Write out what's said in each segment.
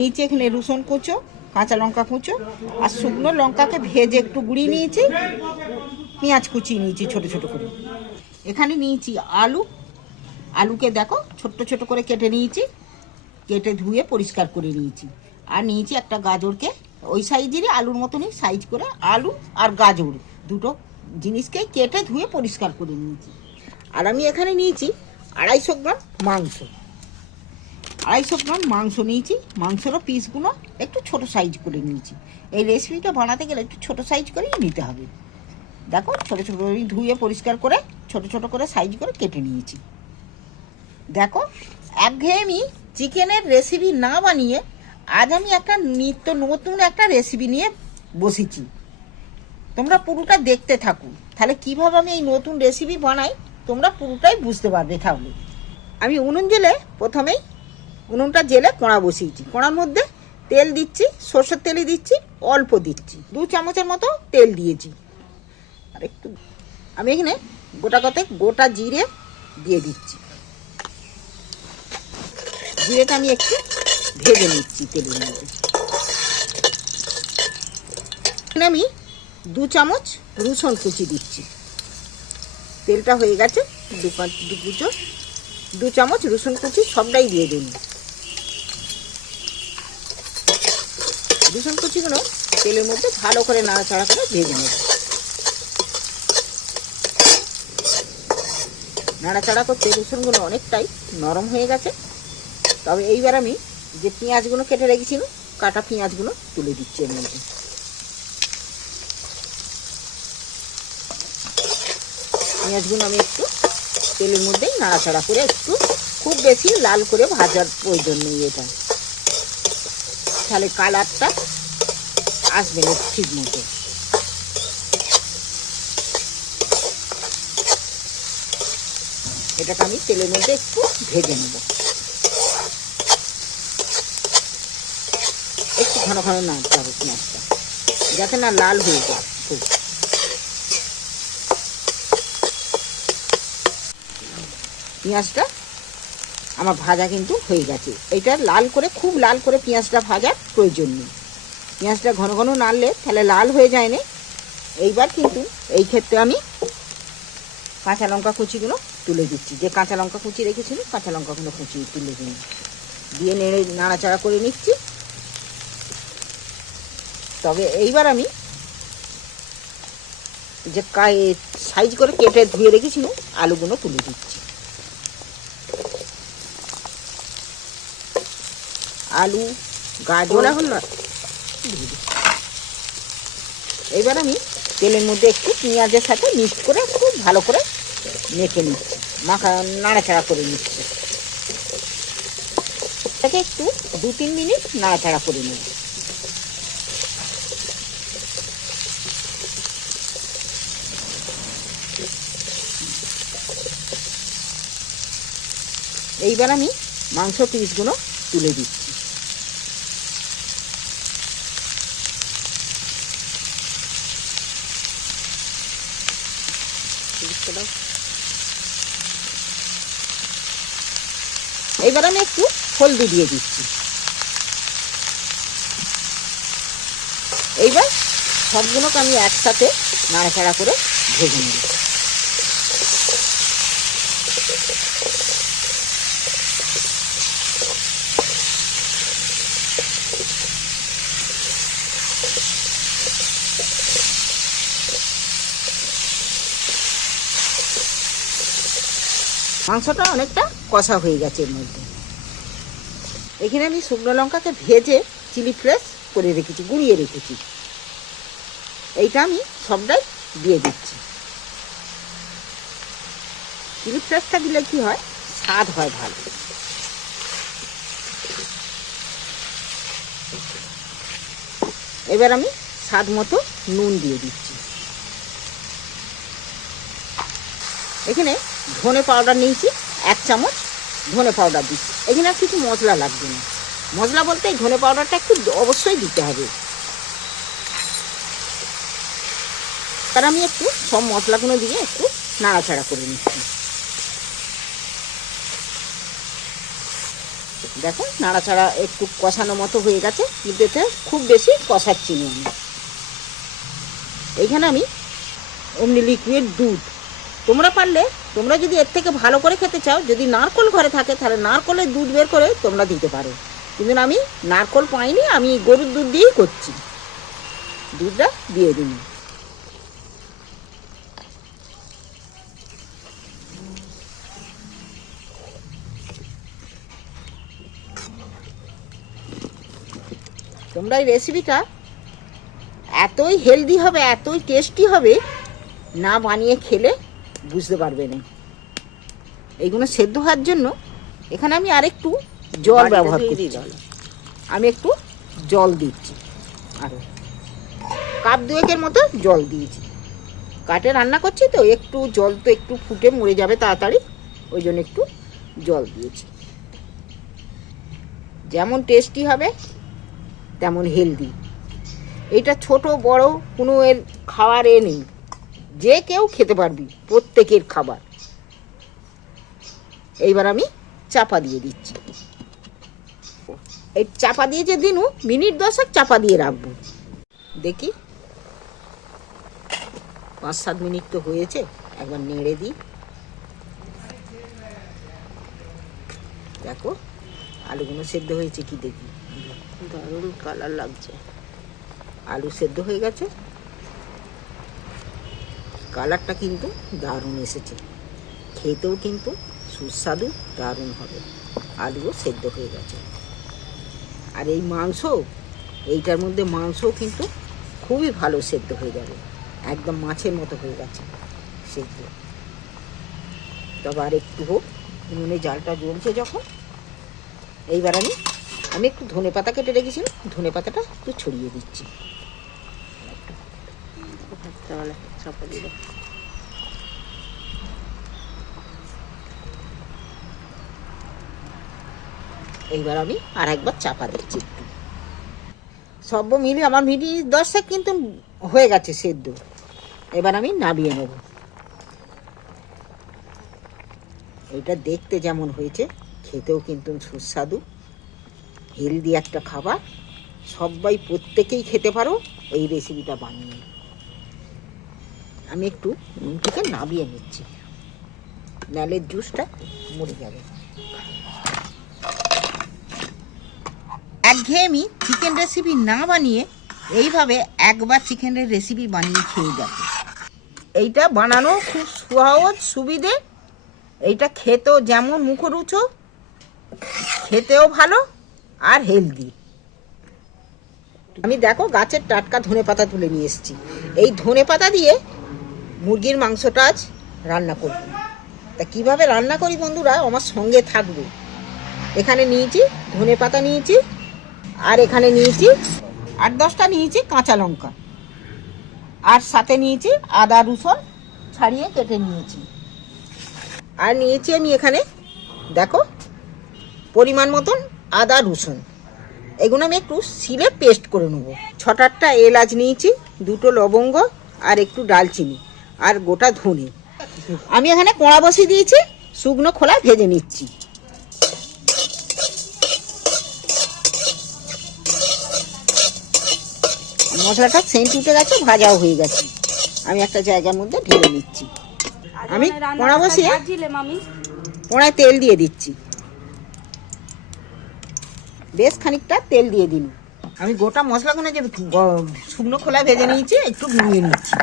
নিচে এখানে রসুন কুচো, কাঁচা লঙ্কা কুচো আর শুকনো লঙ্কাকে ভেজে একটু গুঁড়িয়ে নিয়েছি, পেঁয়াজ কুচিয়ে নিয়েছি ছোট ছোট করে। এখানে নিয়েছি আলু। আলুকে দেখো, ছোট্ট ছোট করে কেটে নিয়েছি, কেটে ধুয়ে পরিষ্কার করে নিয়েছি। আর নিয়েছি একটা গাজরকে, ওই সাইজেরই আলুর মতনই সাইজ করে আলু আর গাজর দুটো জিনিসকে কেটে ধুয়ে পরিষ্কার করে নিয়েছি। আর আমি এখানে নিয়েছি আড়াইশো গ্রাম মাংস। আড়াইশো গ্রাম মাংস নিয়েছি। মাংসেরও পিসগুলো একটু ছোট সাইজ করে নিয়েছি। এই রেসিপিটা বানাতে গেলে একটু ছোট সাইজ করেই নিতে হবে। দেখো, ছোট ছোট ধুয়ে পরিষ্কার করে, ছোট ছোট করে সাইজ করে কেটে নিয়েছি। দেখো, একঘেয়েমি চিকেনের রেসিপি না বানিয়ে আজ আমি একটা নিত্য নতুন একটা রেসিপি নিয়ে বসেছি। তোমরা পুরোটা দেখতে থাকো। তাহলে কীভাবে আমি এই নতুন রেসিপি বানাই, তোমরা পুরোটাই বুঝতে পারবে তাহলে। আমি উনুন জেলে প্রথমেই উনুনটা জেলে কড়া বসিয়েছি। কড়ার মধ্যে তেল দিচ্ছি, সর্ষের তেলই দিচ্ছি, অল্প দিচ্ছি। দু চামচের মতো তেল দিয়েছি। আর একটু, আমি এখানে গোটা কতে গোটা জিরে দিয়ে দিচ্ছি। জিরেটা আমি একটু ভেজে নিচ্ছি তেলের মধ্যে। এখানে আমি দু চামচ রসুন কুচি দিচ্ছি। তেলটা হয়ে গেছে দু পাঁচ দু কুচো দু চামচ রসুন কুচি সবটাই দিয়ে দিন রসুন কুচিগুলো তেলের মধ্যে ভালো করে নাড়াচাড়া করে ভেজে নেব। নাড়াচাড়া করতে রসুনগুলো অনেকটাই নরম হয়ে গেছে। তবে এইবার আমি যে পেঁয়াজগুলো কেটে রেখেছিলাম, কাটা পেঁয়াজগুলো তুলে দিচ্ছি এর মধ্যে। পেঁয়াজগুলো আমি একটু তেলের মধ্যেই নাড়াচাড়া করে একটু খুব বেশি লাল করে ভাজার প্রয়োজন নেই এটা। তাহলে কালারটা আসবে না ঠিক মতো। এটাকে আমি তেলের মধ্যে একটু ভেজে নেব। একটু ঘন ঘন নাড়তে হবে পেঁয়াজটা, যাতে না লাল হয়ে যায়। খুব পেঁয়াজটা আমার ভাজা কিন্তু হয়ে গেছে। এটা লাল করে, খুব লাল করে পেঁয়াজটা ভাজার প্রয়োজন নেই। পেঁয়াজটা ঘন ঘন নাড়লে তাহলে লাল হয়ে যায় না এইবার কিন্তু এই ক্ষেত্রে আমি কাঁচা লঙ্কা কুচিগুলো তুলে দিচ্ছি। যে কাঁচা লঙ্কা কুচি রেখেছিলাম, কাঁচা লঙ্কাগুলো কুচি তুলে দিন দিয়ে নেড়ে, নাড়াচাড়া করে নিচ্ছি। তবে এইবার আমি যে সাইজ করে কেটে ধুয়ে রেখেছিলাম, আলুগুলো তুলে দিচ্ছি। আলু গাজর। এখন না। এবার আমি তেলের মধ্যে একটু পেঁয়াজের সাথে মিক্স করে খুব ভালো করে মেখে নিচ্ছি। মাখা নাড়াচাড়া করে নিচ্ছি। এটাকে একটু দু তিন মিনিট নাড়াচাড়া করে নেব। এইবার আমি মাংস পিসগুলো তুলে দিচ্ছি। এইবার আমি একটু হলদি দিয়ে দিচ্ছি। এইবার সবগুলোকে আমি একসাথে নাড়াচাড়া করে ভেজে নেব। মাংসটা অনেকটা কষা হয়ে গেছে এর মধ্যে। এখানে আমি শুকনো লঙ্কাকে ভেজে চিলি ফ্রেশ করে রেখেছি, গুঁড়িয়ে রেখেছি। এইটা আমি সবটাই দিয়ে দিচ্ছি। চিলি ফ্রেশটা দিলে কি হয়? স্বাদ হয় ভালো। এবার আমি স্বাদ মতো নুন দিয়ে দিচ্ছি। এখানে ধনে পাউডার নিয়েছি, এক চামচ ধনে পাউডার দিচ্ছি। এখানে আর কিছু মশলা লাগবে না। মশলা বলতে এই ধনে পাউডারটা একটু অবশ্যই দিতে হবে। তার আমি একটু সব মশলাগুলো দিয়ে একটু নাড়াচাড়া করে নিচ্ছি। দেখো, নাড়াচাড়া একটু কষানো মতো হয়ে গেছে, কিন্তু এতে খুব বেশি কষাচ্ছি না আমি। এইখানে আমি অমনি লিকুইড দুধ তোমরা পারলে, তোমরা যদি এর থেকে ভালো করে খেতে চাও, যদি নারকোল ঘরে থাকে, তাহলে নারকোলের দুধ বের করে তোমরা দিতে পারো। কিন্তু আমি নারকোল পাইনি, আমি গরুর দুধ দিয়েই করছি। দুধটা দিয়ে দিন। তোমরা এই রেসিপিটা এতই হেলদি হবে, এতই টেস্টি হবে, না বানিয়ে খেলে বুঝতে পারবে না। এইগুলো সেদ্ধ হওয়ার জন্য এখানে আমি আর একটু জল ব্যবহার করছি। আমি একটু জল দিচ্ছি। আর কাপ দুয়েকের মতো জল দিয়েছি। কাঠে রান্না করছি তো একটু জল তো একটু ফুটে মরে যাবে তাড়াতাড়ি ওই জন্য একটু জল দিয়েছি। যেমন টেস্টি হবে তেমন হেলদি। এটা ছোট বড় কোনো এর খাওয়ার এ নেই। যে কেউ খেতে পারবি প্রত্যেকের খাবার। এইবার আমি চাপা দিয়ে দিচ্ছি। এই চাপা দিয়ে যে দিনু, মিনিট দশেক চাপা দিয়ে রাখব। দেখি। পাঁচ সাত মিনিট তো হয়েছে, একবার নেড়ে দিই। দেখো, আলুগুলো সেদ্ধ হয়েছে কি দেখি। দারুণ কালার লাগছে। আলু সেদ্ধ হয়ে গেছে। কালারটা কিন্তু দারুণ এসেছে। খেতেও কিন্তু সুস্বাদু, দারুণ হবে। আলুও সেদ্ধ হয়ে গেছে। আর এই মাংস, এইটার মধ্যে মাংসও কিন্তু খুবই ভালো সেদ্ধ হয়ে যাবে। একদম মাছের মতো হয়ে গেছে সেদ্ধ। তবে আর একটু হোক উনুনে জালটা জ্বলছে যখন, এইবার আমি আমি একটু ধনে পাতা কেটে রেখেছিলাম, ধনে পাতাটা একটু ছড়িয়ে দিচ্ছি। তাহলে চাপা। এইবার আমি আর একবার চাপা দিচ্ছি। সব মিলিয়ে আমার মিলি দশটা কিন্তু হয়ে গেছে সেদ্ধ। এবার আমি নাবিয়ে নেব। এটা দেখতে যেমন হয়েছে, খেতেও কিন্তু সুস্বাদু। হেলদি একটা খাবার। সবাই প্রত্যেকেই খেতে পারো, এই রেসিপিটা বানিয়ে। আমি একটু নুন থেকে নাবিয়ে নিচ্ছি। নালে জুসটা মরে যাবে। একঘেয়েমি চিকেন রেসিপি না বানিয়ে এইভাবে একবার চিকেনের রেসিপি বানিয়ে খেয়ে দেখো। এইটা বানানো খুব সহজ, সুবিধে। এইটা খেতেও যেমন মুখরুচো খেতেও ভালো আর হেলদি আমি দেখো গাছের টাটকা ধনে পাতা তুলে নিয়ে এসেছি। এই ধনে পাতা দিয়ে মুরগির মাংসটা আজ রান্না করব। তা কীভাবে রান্না করি বন্ধুরা? আমার সঙ্গে থাকবে। এখানে নিয়েছি ধনে পাতা নিয়েছি, আর এখানে নিয়েছি আট দশটা নিয়েছি কাঁচা লঙ্কা। আর সাথে নিয়েছি আদা রসুন ছাড়িয়ে কেটে নিয়েছি। আর নিয়েছি আমি এখানে, দেখো, পরিমাণ মতন আদা রসুন। এগুলো আমি একটু শিলে পেস্ট করে নেব। ছটারটা এলাচ নিয়েছি, দুটো লবঙ্গ আর একটু ডালচিনি। আর গোটা ধনে। আমি এখানে কড়া বসিয়ে দিয়েছি শুকনো খোলা ভেজে নিচ্ছি। মশলাটা সেন্ট উঠে গেছে ভাজাও হয়ে গেছে। আমি একটা জায়গার মধ্যে ঢেলে নিচ্ছি। আমি কড়া বসিয়ে কড়ায় তেল দিয়ে দিচ্ছি। বেশ খানিকটা তেল দিয়ে দিন। আমি গোটা মশলাগুলো যে শুকনো খোলা ভেজে নিয়েছি একটু গুঁড়িয়ে নিচ্ছি।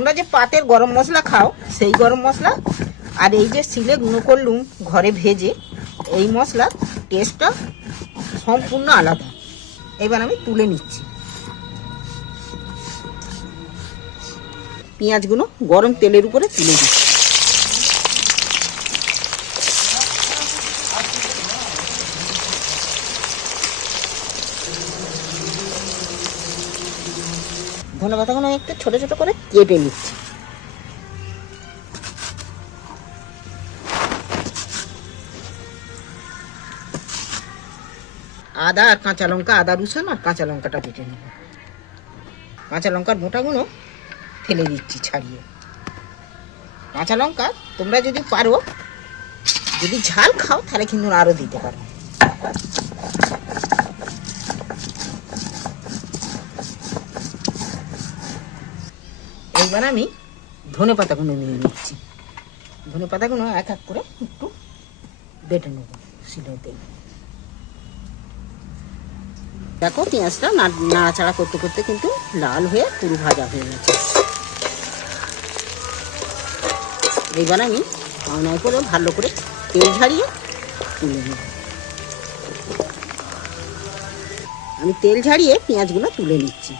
তোমরা যে পাতের গরম মশলা খাও, সেই গরম মশলা আর এই যে শিলে গুঁড়ো করলুম ঘরে ভেজে, এই মশলার টেস্টটা সম্পূর্ণ আলাদা। এবার আমি তুলে নিচ্ছি। পেঁয়াজগুলো গরম তেলের উপরে তুলে দিচ্ছি। ধনে পাতাগুলো একটু ছোটো ছোটো করে কেটে নিচ্ছি। আদা আর কাঁচা লঙ্কা, আদা রসুন আর কাঁচা লঙ্কাটা কেটে নেব। কাঁচা লঙ্কার মোটাগুলো ফেলে দিচ্ছি ছাড়িয়ে। কাঁচা লঙ্কা তোমরা যদি পারো, যদি ঝাল খাও, তাহলে কিন্তু আরও দিতে পারো। এইবার আমি ধনে পাতাগুলো নিয়ে নিচ্ছি। ধনে পাতাগুলো এক এক করে একটু বেটে নেব শিলতে। দেখো পেঁয়াজটা নাড়াচাড়া করতে করতে কিন্তু লাল হয়ে পুরো ভাজা হয়ে গেছে। এবার আমি পাওনায় করে ভালো করে তেল ঝাড়িয়ে তুলে নেব। আমি তেল ঝাড়িয়ে পেঁয়াজগুলো তুলে নিচ্ছি।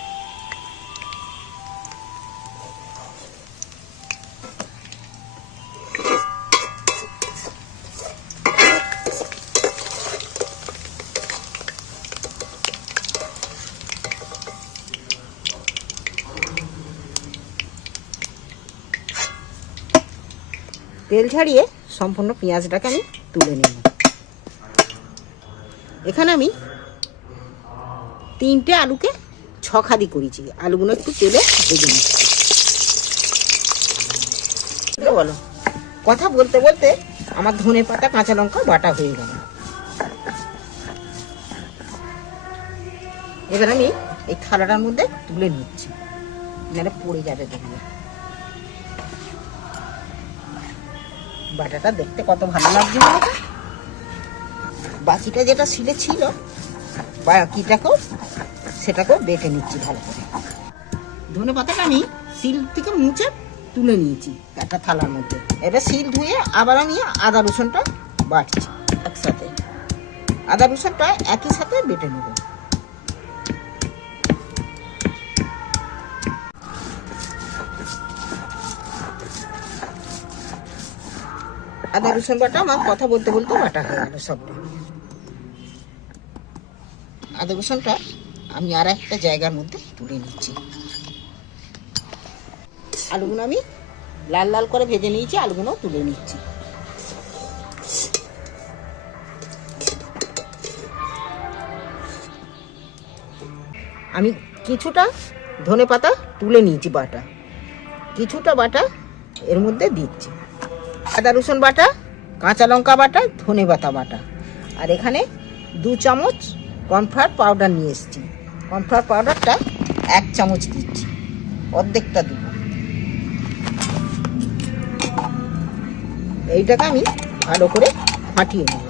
তেল ঝাড়িয়ে সম্পূর্ণ পেঁয়াজটাকে আমি তুলে নেব। এখানে আমি তিনটে আলুকে ছখাদি করেছি। আলুগুলো একটু তেলে ভেজে নিচ্ছি। বলো, কথা বলতে বলতে আমার ধনে পাতা, কাঁচা লঙ্কা বাটা হয়ে গেল। এবার আমি এই থালাটার মধ্যে তুলে নিচ্ছি। নাহলে পড়ে যাবে দেখবে। বাটাটা দেখতে কত ভালো লাগছে বাকিটা যেটা শিলে ছিল বাকিটাকেও সেটাকেও বেটে নিচ্ছি ভালো করে। ধনে পাতাটা আমি শিল থেকে মুছে তুলে নিয়েছি একটা থালার মধ্যে। এবার শিল ধুয়ে আবার আমি আদা রসুনটা বাটছি একসাথে। আদা রসুনটা একই সাথে বেটে নেব। আদা রসুন বাটা আমার কথা বলতে বলতে বাটা হয়ে গেল সবটা। আদা রসুনটা আমি আর একটা জায়গার মধ্যে তুলে নিচ্ছি। আলুগুলো আমি লাল লাল করে ভেজে নিয়েছি আলুগুলো তুলে নিচ্ছি। আমি কিছুটা ধনে পাতা তুলে নিয়েছি বাটা। কিছুটা বাটা এর মধ্যে দিচ্ছি। আদা রসুন বাটা, কাঁচা লঙ্কা বাটা, ধনে পাতা বাটা। আর এখানে দু চামচ কর্নফ্লাওয়ার পাউডার নিয়ে এসেছি। কর্নফ্লাওয়ার পাউডারটা এক চামচ দিচ্ছি। অর্ধেকটা দেবো। এইটাকে আমি ভালো করে ফাটিয়ে নেব।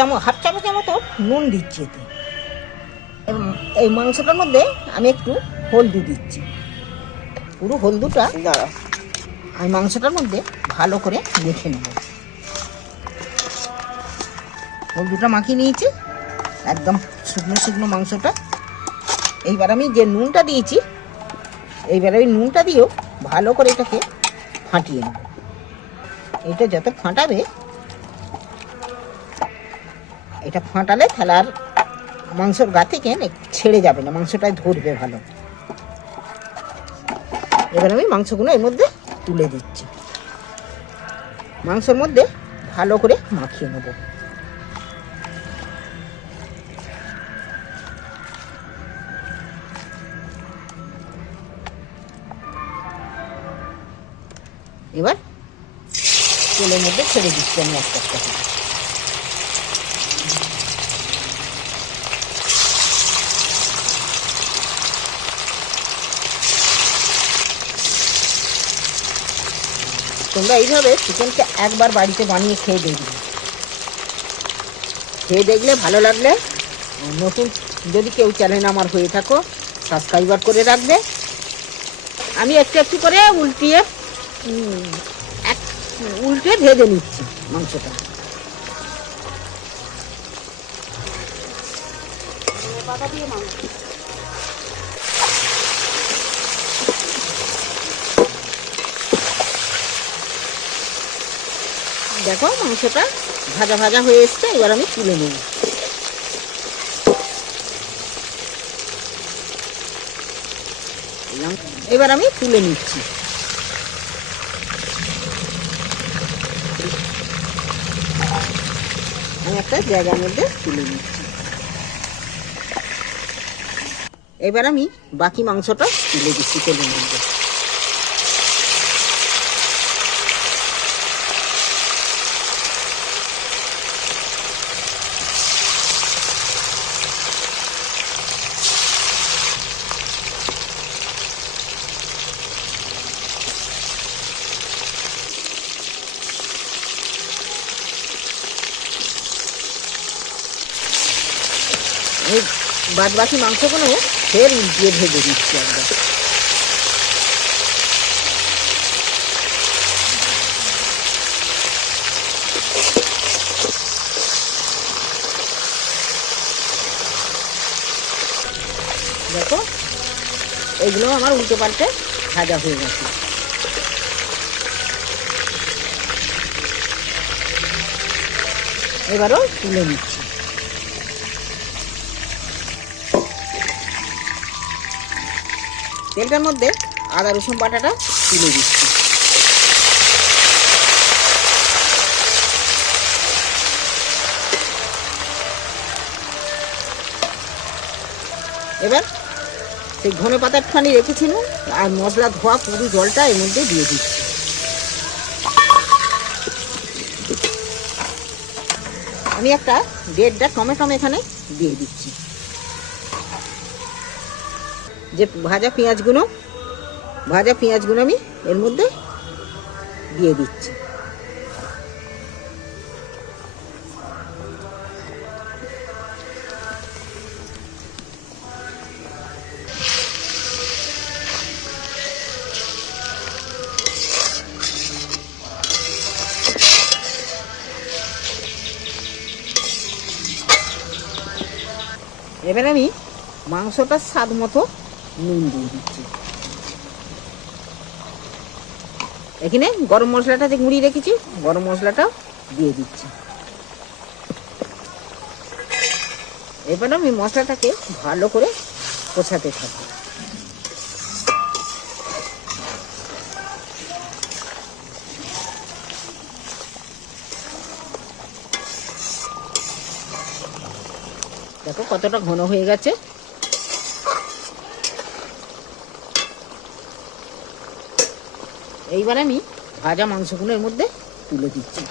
চামচ হাফ চামচের মতো নুন দিচ্ছি এতে। এবং এই মাংসটার মধ্যে আমি একটু হলদি দিচ্ছি। পুরো হলদুটা আমি মাংসটার মধ্যে ভালো করে মেখে নেব। হলদুটা মাখিয়ে নিয়েছি একদম শুকনো শুকনো মাংসটা। এইবার আমি যে নুনটা দিয়েছি এইবার ওই নুনটা দিয়েও ভালো করে এটাকে ফাটিয়ে নেব। এটা যত ফাটাবে এটা ফাটালে তাহলে আর মাংসর গা থেকে ছেড়ে যাবে না, মাংসটাই ধরবে ভালো। এবার আমি মাংসগুলো এর মধ্যে তুলে দিচ্ছি। মাংসের মধ্যে ভালো করে মাখিয়ে নেব। এবার তেলের মধ্যে ছেড়ে দিচ্ছি আমি একটা একটা তোমরা এইভাবে চিকেনকে একবার বাড়িতে বানিয়ে খেয়ে দেখবে। খেয়ে দেখলে ভালো লাগলে নতুন যদি কেউ চ্যানেল আমার হয়ে থাকো সাবস্ক্রাইবার করে রাখবে। আমি একটু একটু করে উল্টিয়ে এক, উল্টে ভেজে নিচ্ছি মাংসটা। দেখো মাংসটা ভাজা ভাজা হয়ে এসছে, এবার আমি তুলে নেব। এবার আমি তুলে নিচ্ছি। আমি একটা জায়গার মধ্যে তুলে নিচ্ছি। এবার আমি বাকি মাংসটা তুলে দিচ্ছি তেলের মধ্যে এই বাদ বাকি মাংসগুলো ফের উল্টিয়ে ভেজে দিচ্ছি আমরা। দেখো এগুলো আমার উল্টো পাল্টে ভাজা হয়ে গেছে। এবারও তুলে নিচ্ছি। তেলটার মধ্যে আদা, রসুন বাটাটা তুলে দিচ্ছি। এবার সেই ধনে পাতারখানি রেখেছিলাম আর মশলা ধোয়া পুরো জলটা এর মধ্যে দিয়ে দিচ্ছি। আমি একটা দেড়টা টমেটো এখানে দিয়ে দিচ্ছি। যে ভাজা পেঁয়াজগুলো ভাজা পেঁয়াজগুলো আমি এর মধ্যে দিয়ে দিচ্ছি। এবার আমি মাংসটার স্বাদ মতো এখানে গরম মশলাটা যে গুঁড়িয়ে রেখেছি, গরম মশলাটাও দিয়ে দিচ্ছি। এবার আমি মশলাটাকে ভালো করে কষাতে থাকি দেখো কতটা ঘন হয়ে গেছে। এইবার আমি ভাজা মাংসগুলো এর মধ্যে তুলে দিচ্ছি।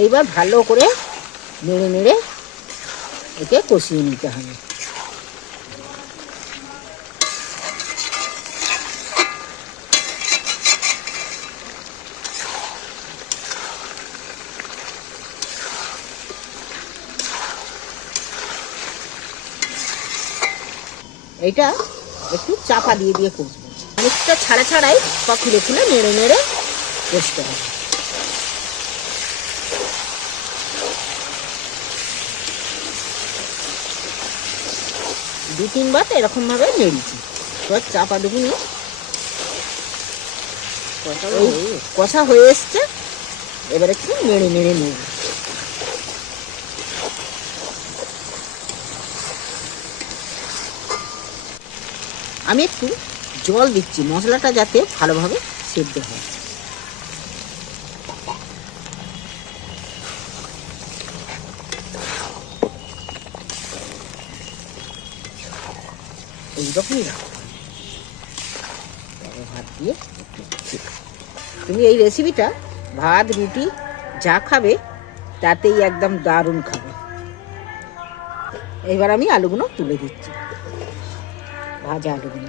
এইবার ভালো করে নেড়ে নেড়ে একে কষিয়ে নিতে হবে। এইটা একটু চাপা দিয়ে দিয়ে কষবো। অনেকটা ছাড়া ছাড়াই সব খুলে খুলে নেড়ে নেড়ে কষতে হবে। দু তিনবার এরকমভাবে নেড়েছি। এবার চাপা দেবো নিয়ে কষা হয়ে এসছে। এবার একটু নেড়ে নেড়ে নেব। আমি একটু জল দিচ্ছি, মশলাটা যাতে ভালোভাবে সেদ্ধ হয়। এইরকমই ভাত দিয়ে তুমি এই রেসিপিটা ভাত, রুটি যা খাবে, তাতেই একদম দারুণ খাবে। এবার আমি আলুগুলো তুলে দিচ্ছি। ভাজা আলুগুলো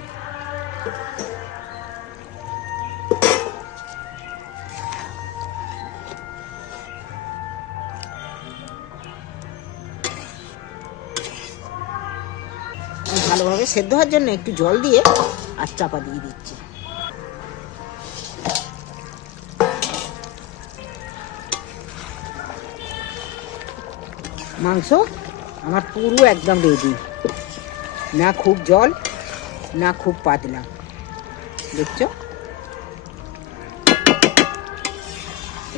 ভালোভাবে সেদ্ধ হওয়ার জন্য একটু জল দিয়ে আর চাপা দিয়ে দিচ্ছি। মাংস আমার পুরো একদম রেডি না খুব জল না, খুব পাতলা। দেখছ?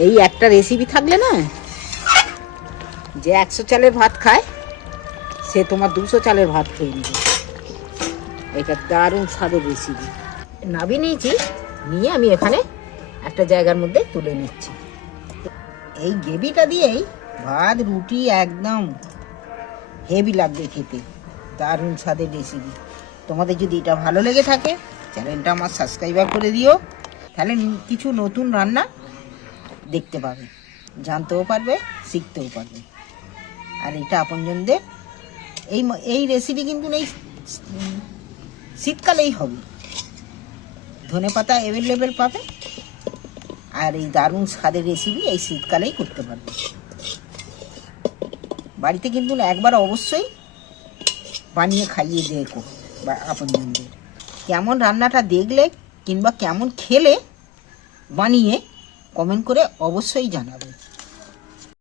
এই একটা রেসিপি থাকলে না, যে একশো চালের ভাত খায়, সে তোমার দুশো চালের ভাত খেয়ে নেবে। এটা দারুণ স্বাদের রেসিপি নাবি নিয়েছি, নিয়ে আমি এখানে একটা জায়গার মধ্যে তুলে নিচ্ছি। এই গ্রেভিটা দিয়েই ভাত, রুটি একদম হেভি লাগবে খেতে। দারুণ স্বাদের রেসিপি তোমাদের যদি এটা ভালো লেগে থাকে, চ্যানেলটা আমার সাবস্ক্রাইবার করে দিও। তাহলে কিছু নতুন রান্না দেখতে পাবে, জানতেও পারবে, শিখতেও পারবে। আর এটা আপনজনদের, এই এই রেসিপি কিন্তু এই শীতকালেই হবে। ধনে পাতা অ্যাভেলেবেল পাবে, আর এই দারুণ স্বাদের রেসিপি এই শীতকালেই করতে পারবে। বাড়িতে কিন্তু একবার অবশ্যই বানিয়ে খাইয়ে দেখো। বা আপনজনদের কেমন রান্নাটা দেখলে কিংবা কেমন খেলে বানিয়ে কমেন্ট করে অবশ্যই জানাবে।